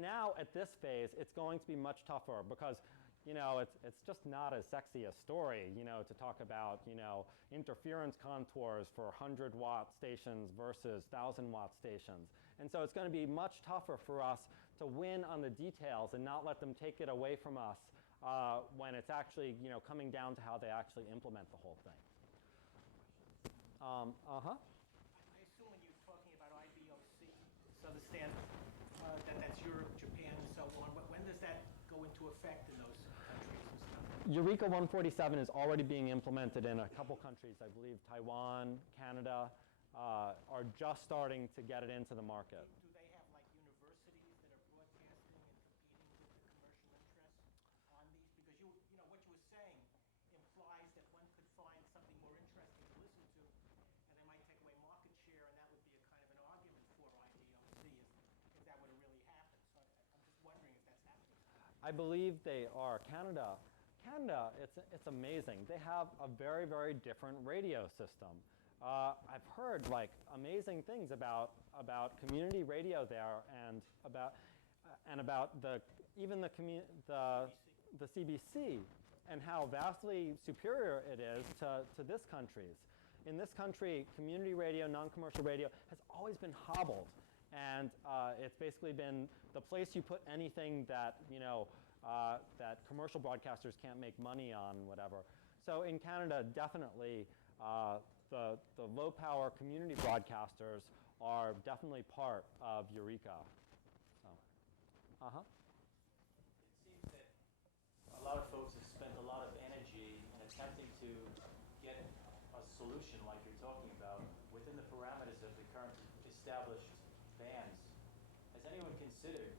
now at this phase, it's going to be much tougher because, it's just not as sexy a story, to talk about, interference contours for 100-watt stations versus 1,000-watt stations. And so it's going to be much tougher for us to win on the details and not let them take it away from us when it's actually, coming down to how they actually implement the whole thing. I assume when you're talking about IBOC, so understand that's Europe, Japan, and so on. When does that go into effect in those countries and stuff? Eureka 147 is already being implemented in a couple countries. I believe Taiwan, Canada are just starting to get it into the market. Do they have universities that are broadcasting and competing with the commercial interests on these? Because what you were saying implies that one could find something more interesting to listen to, and they might take away market share, and that would be a kind of an argument for IBOC if that were to really happen. So I'm just wondering if that's happening. I believe they are. Canada, it's amazing. They have a very, very different radio system. I've heard amazing things about community radio there, and about even the CBC, and how vastly superior it is to this country's. In this country, community radio, non-commercial radio has always been hobbled, and it's basically been the place you put anything that that commercial broadcasters can't make money on, whatever. So in Canada, definitely The low-power community broadcasters are definitely part of Eureka. So, It seems that a lot of folks have spent a lot of energy in attempting to get a solution like you're talking about within the parameters of the current established bans. Has anyone considered,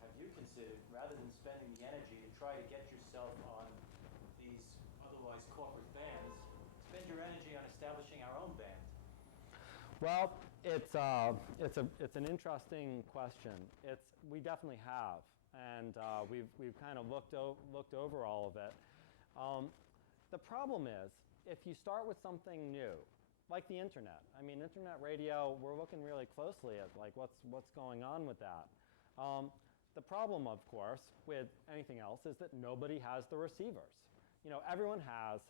have you considered, rather than spending the energy to try to get yourself on these otherwise corporate bans, spend your energy on establishing our own band? well, it's an interesting question. We definitely have, and we've kind of looked over all of it. The problem is, if you start with something new, like the internet. I mean, internet radio, we're looking really closely at like what's going on with that. The problem, of course, with anything else is that nobody has the receivers. You know, everyone has,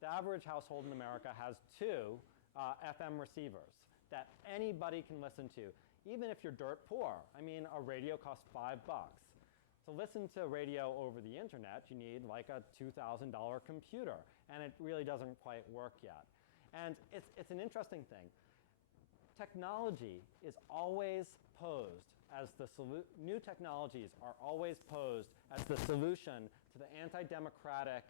the average household in America has 2 FM receivers that anybody can listen to, even if you're dirt poor. I mean, a radio costs $5. To listen to radio over the internet, you need like a $2,000 computer, and it really doesn't quite work yet. And it's an interesting thing. Technology is always posed as new technologies are always posed as the solution to the anti-democratic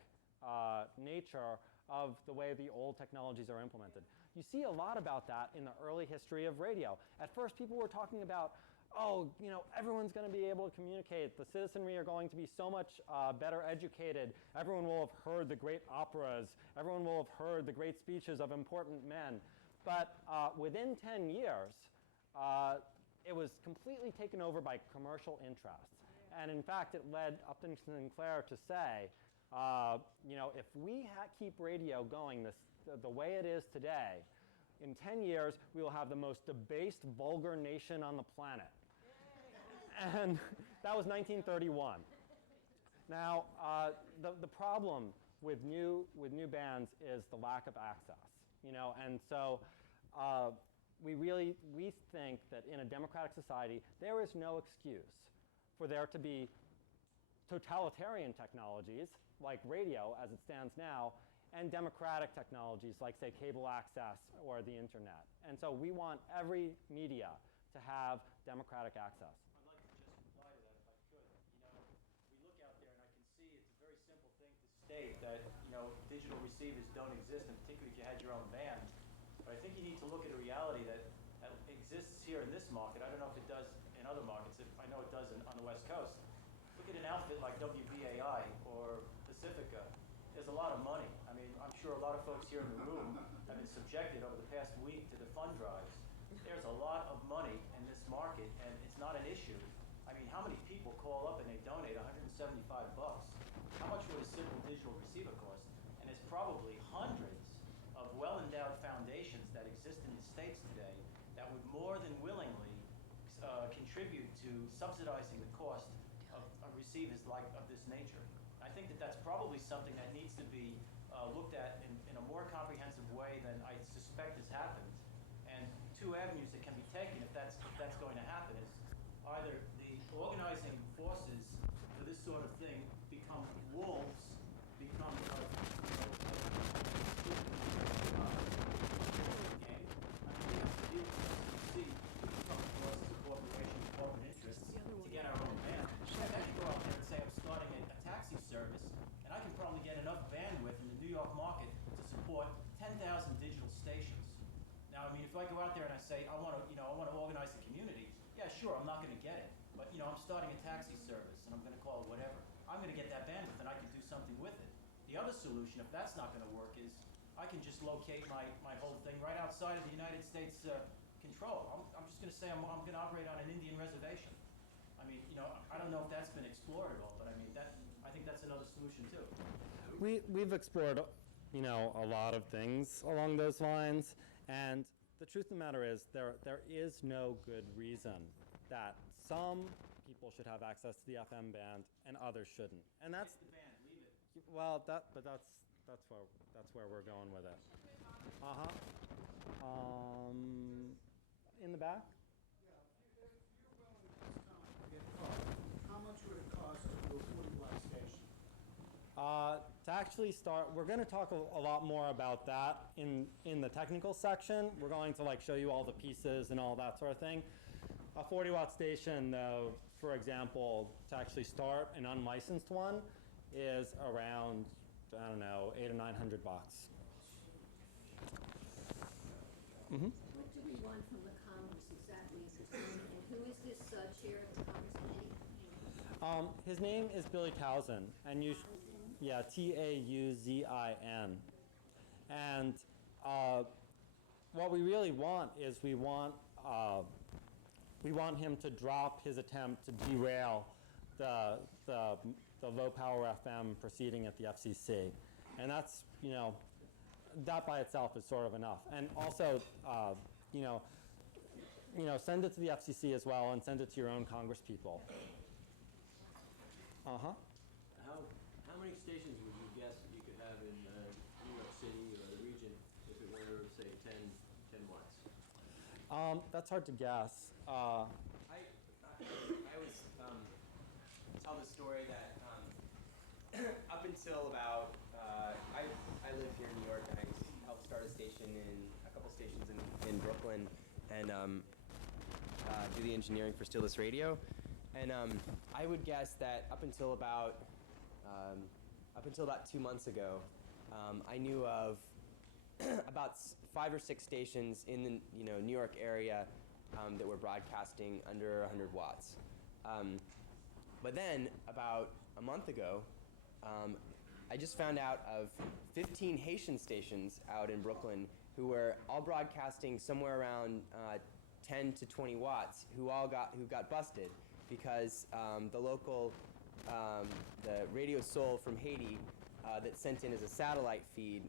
nature of the way the old technologies are implemented. You see a lot about that in the early history of radio. At first, people were talking about, oh, you know, everyone's going to be able to communicate. The citizenry are going to be so much better educated. Everyone will have heard the great operas. Everyone will have heard the great speeches of important men. But within 10 years, it was completely taken over by commercial interests. And in fact, it led Upton Sinclair to say, you know, if we keep radio going the way it is today, in 10 years, we will have the most debased, vulgar nation on the planet. And that was 1931. Now, the problem with new bands is the lack of access, you know, and so we think that in a democratic society, there is no excuse for there to be totalitarian technologies like radio as it stands now, and democratic technologies like, say, cable access or the internet. And so we want every media to have democratic access. I'd like to just reply to that if I could. You know, we look out there and I can see it's a very simple thing to state that, you know, digital receivers don't exist, and particularly if you had your own band. But I think you need to look at a reality that exists here in this market. I don't know if it does in other markets. I know it does on the West Coast. Look at an outfit like WBAI or Pacifica. There's a lot of money. I mean, I'm sure a lot of folks here in the room have been subjected over the past week to the fund drives. There's a lot of money in this market, and it's not an issue. I mean, how many people call up and they donate $175? How much would a simple digital receiver cost? And there's probably hundreds of well-endowed foundations that exist in the States today that would more than willingly contribute to subsidizing the cost of receivers of this nature. I think that that's probably something that needs to be looked at in a more comprehensive way than I suspect has happened. And 2 avenues that can be taken if that's going to happen is either the organizing forces for this sort of thing become wolves, become game. I mean, we have to deal with this. Come across as a corporation with corporate interests to get our own band. I can go out there and say I'm starting a taxi service, and I can probably get enough bandwidth in the New York market to support 10,000 digital stations. Now, I mean, if I go out there and I say I want to organize the community, yeah, sure, I'm not going to get it, but you know, I'm starting a taxi service, and I'm going to call it whatever. I'm going to get that bandwidth, and I can do something with it. The other solution, if that's not going to work, is I can just locate my whole thing right outside of the United States control. I'm just going to say I'm going to operate on an Indian reservation. I mean, you know, I don't know if that's been explored at all, but I mean, I think that's another solution too. We've explored, you know, a lot of things along those lines, and the truth of the matter is there is no good reason that some people should have access to the FM band and others shouldn't. And that's the band, leave it. Well, that's where we're going with it. In the back. Yeah, if you're willing at this time to get caught, how much would it cost to do a 40-block station? To to actually start, we're going to talk a lot more about that in the technical section. We're going to like show you all the pieces and all that sort of thing. A 40-watt station, though, for example, to actually start an unlicensed one is around, I don't know, $800 or $900. Mm-hmm. What do we want from the Congress exactly at the time? And who is this chair of the Congress committee? His name is Billy Tauzin, and you, yeah, Tauzin. And what we really want is we want him to drop his attempt to derail the low power FM proceeding at the FCC, and that's, you know, that by itself is sort of enough. And also, you know, send it to the FCC as well, and send it to your own Congress people. How many stations would you guess that you could have in New York City or the region if it were, say, 10 watts? That's hard to guess. I always tell the story that up until about I live here in New York, and I helped start a couple stations in Brooklyn, and do the engineering for Stillness Radio. And I would guess that up until about 2 months ago, I knew of about 5 or 6 stations in the New York area that were broadcasting under 100 watts. But then about a month ago, I just found out of 15 Haitian stations out in Brooklyn who were all broadcasting somewhere around 10 to 20 watts who got busted because the local the Radio Soul from Haiti that sent in as a satellite feed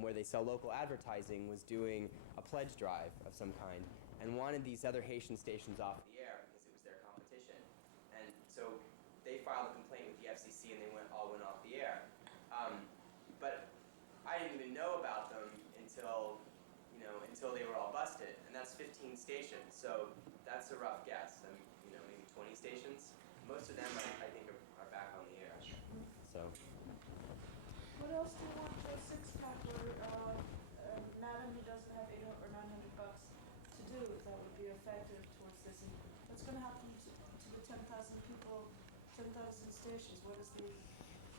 where they sell local advertising was doing a pledge drive of some kind and wanted these other Haitian stations off the air because it was their competition. And so they filed a complaint with the FCC and they all went off the air. But I didn't even know about them until they were all busted, and that's 15 stations. So that's a rough guess. I mean, maybe 20 stations. Most of them, I think, are back on the air. So. What else do you want for a six-pack where Madam, who doesn't have $800 or $900 to do, that would be effective towards this? And what's going to happen to the 10,000 people, 10,000 stations? What is the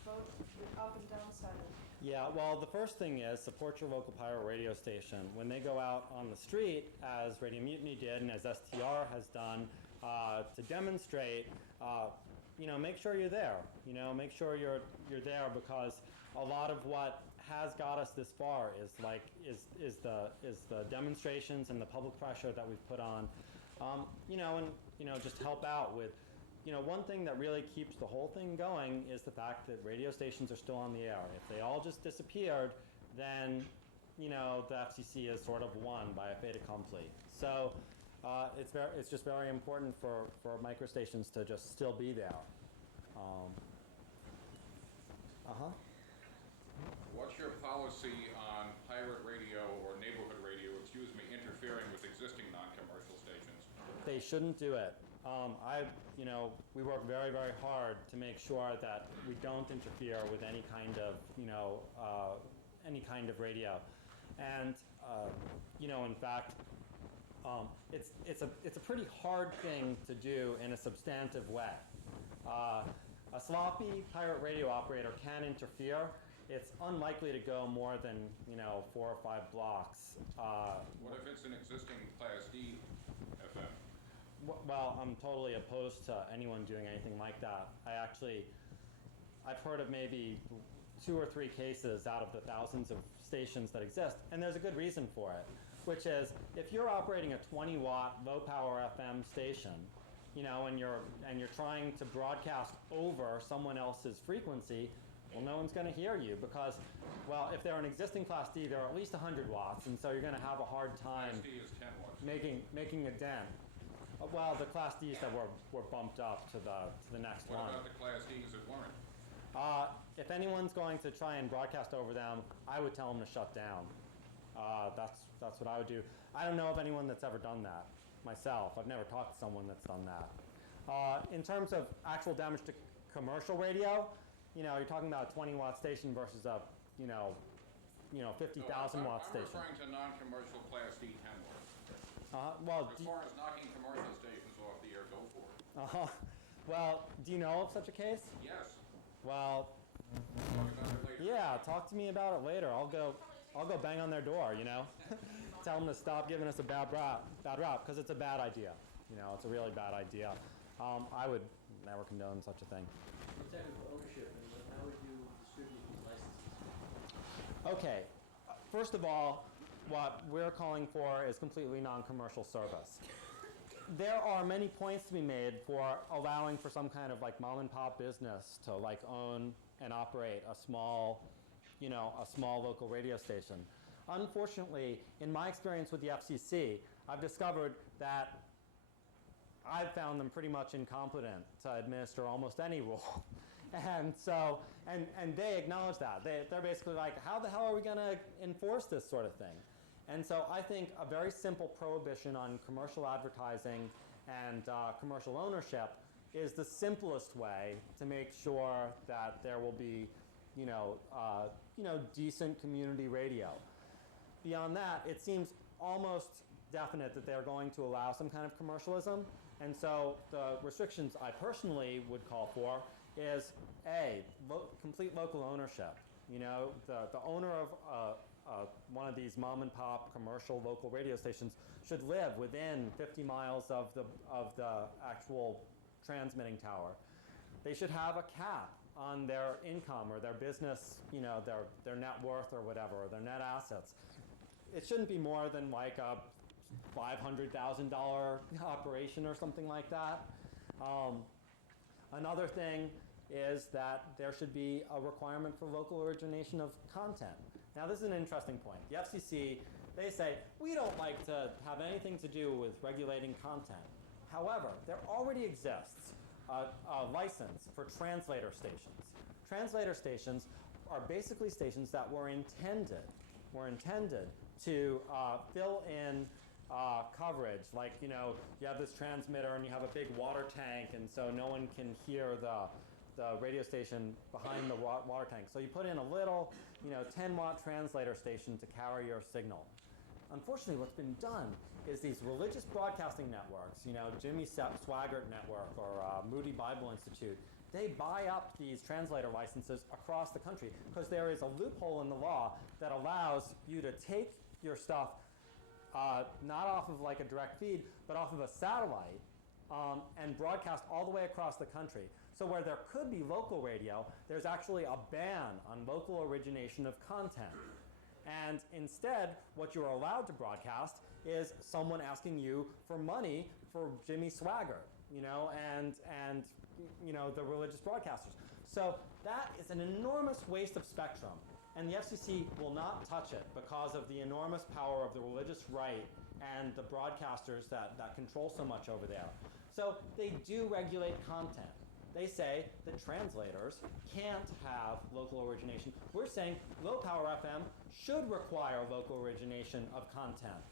vote, the up and down side of it? Yeah, well, the first thing is support your local pirate radio station. When they go out on the street, as Radio Mutiny did and as STR has done, to demonstrate, make sure you're there. Make sure you're there, because a lot of what has got us this far is the demonstrations and the public pressure that we've put on, and just help out with. One thing that really keeps the whole thing going is the fact that radio stations are still on the air. If they all just disappeared, then, the FCC is sort of won by a fait accompli. So it's just very important for microstations to just still be there. What's your policy on pirate radio or neighborhood radio, interfering with existing non-commercial stations? They shouldn't do it. We work very, very hard to make sure that we don't interfere with any kind of radio. And, in fact, it's a pretty hard thing to do in a substantive way. A sloppy pirate radio operator can interfere. It's unlikely to go more than 4 or 5 blocks. What if it's an existing Class D FM? Well, I'm totally opposed to anyone doing anything like that. I've heard of maybe 2 or 3 cases out of the thousands of stations that exist, and there's a good reason for it, which is if you're operating a 20-watt low-power FM station, and you're trying to broadcast over someone else's frequency, well, no one's going to hear you because, well, if they're an existing Class D, they're at least 100 watts, and so you're going to have a hard time Class D is 10 watts. making a dent. Well, the Class Ds that were bumped up to the next one. What about the Class Ds that weren't? If anyone's going to try and broadcast over them, I would tell them to shut down. That's what I would do. I don't know of anyone that's ever done that myself. I've never talked to someone that's done that. In terms of actual damage to commercial radio, you're talking about a 20-watt station versus a, 50,000 watt I'm station. referring to non-commercial Class D 10 watts. Well, As far as knocking commercial stations off the air, go for it. well, do you know of such a case? Yes. Well, Talk about it later. yeah, talk to me about it later. I'll go bang on their door, Tell them to stop giving us a bad rap, because it's a bad idea. It's a really bad idea. I would never condone such a thing. What type of ownership and how would you distribute these licenses? Okay, first of all, what we're calling for is completely non-commercial service. There are many points to be made for allowing for some kind of like mom and pop business to like own and operate a small local radio station. Unfortunately, in my experience with the FCC, I've discovered that I've found them pretty much incompetent to administer almost any rule. And so, and they acknowledge that. They're basically like, how the hell are we going to enforce this sort of thing? And so I think a very simple prohibition on commercial advertising and commercial ownership is the simplest way to make sure that there will be, decent community radio. Beyond that, it seems almost definite that they're going to allow some kind of commercialism. And so the restrictions I personally would call for is complete local ownership. The owner of one of these mom and pop commercial local radio stations should live within 50 miles of the actual transmitting tower. They should have a cap on their income or their business, their net worth or whatever, or their net assets. It shouldn't be more than like a $500,000 operation or something like that. Another thing is that there should be a requirement for local origination of content. Now, this is an interesting point. The FCC, they say, we don't like to have anything to do with regulating content. However, there already exists a license for translator stations. Translator stations are basically stations that were intended to fill in coverage. Like, you have this transmitter and you have a big water tank, and so no one can hear the radio station behind the water tank. So you put in a little, 10-watt translator station to carry your signal. Unfortunately, what's been done is these religious broadcasting networks, Jimmy Swaggart Network or Moody Bible Institute, they buy up these translator licenses across the country because there is a loophole in the law that allows you to take your stuff not off of like a direct feed, but off of a satellite and broadcast all the way across the country. So where there could be local radio, there's actually a ban on local origination of content. And instead, what you're allowed to broadcast is someone asking you for money for Jimmy Swaggart, and the religious broadcasters. So that is an enormous waste of spectrum. And the FCC will not touch it because of the enormous power of the religious right and the broadcasters that control so much over there. So they do regulate content. They say that translators can't have local origination. We're saying low power FM should require local origination of content.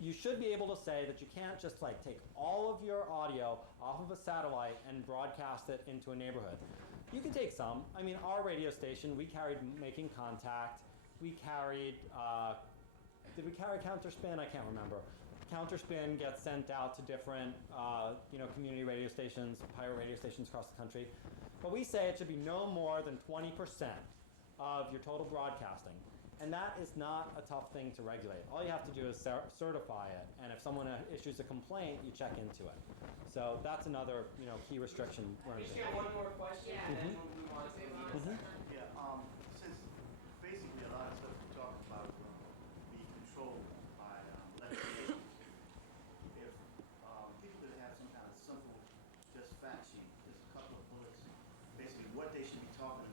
You should be able to say that you can't just like take all of your audio off of a satellite and broadcast it into a neighborhood. You can take some. I mean, our radio station, we carried Making Contact. We carried, did we carry Counterspin? I can't remember. Counterspin gets sent out to different, community radio stations, pirate radio stations across the country. But we say it should be no more than 20% of your total broadcasting. And that is not a tough thing to regulate. All you have to do is certify it. And if someone issues a complaint, you check into it. So that's another, key restriction. We just get one more question, and then we'll move on to the Yeah, since basically a lot of stuff we talk about be controlled by legislation, if people could have some kind of simple, just fact sheet, just a couple of bullets, basically what they should be talking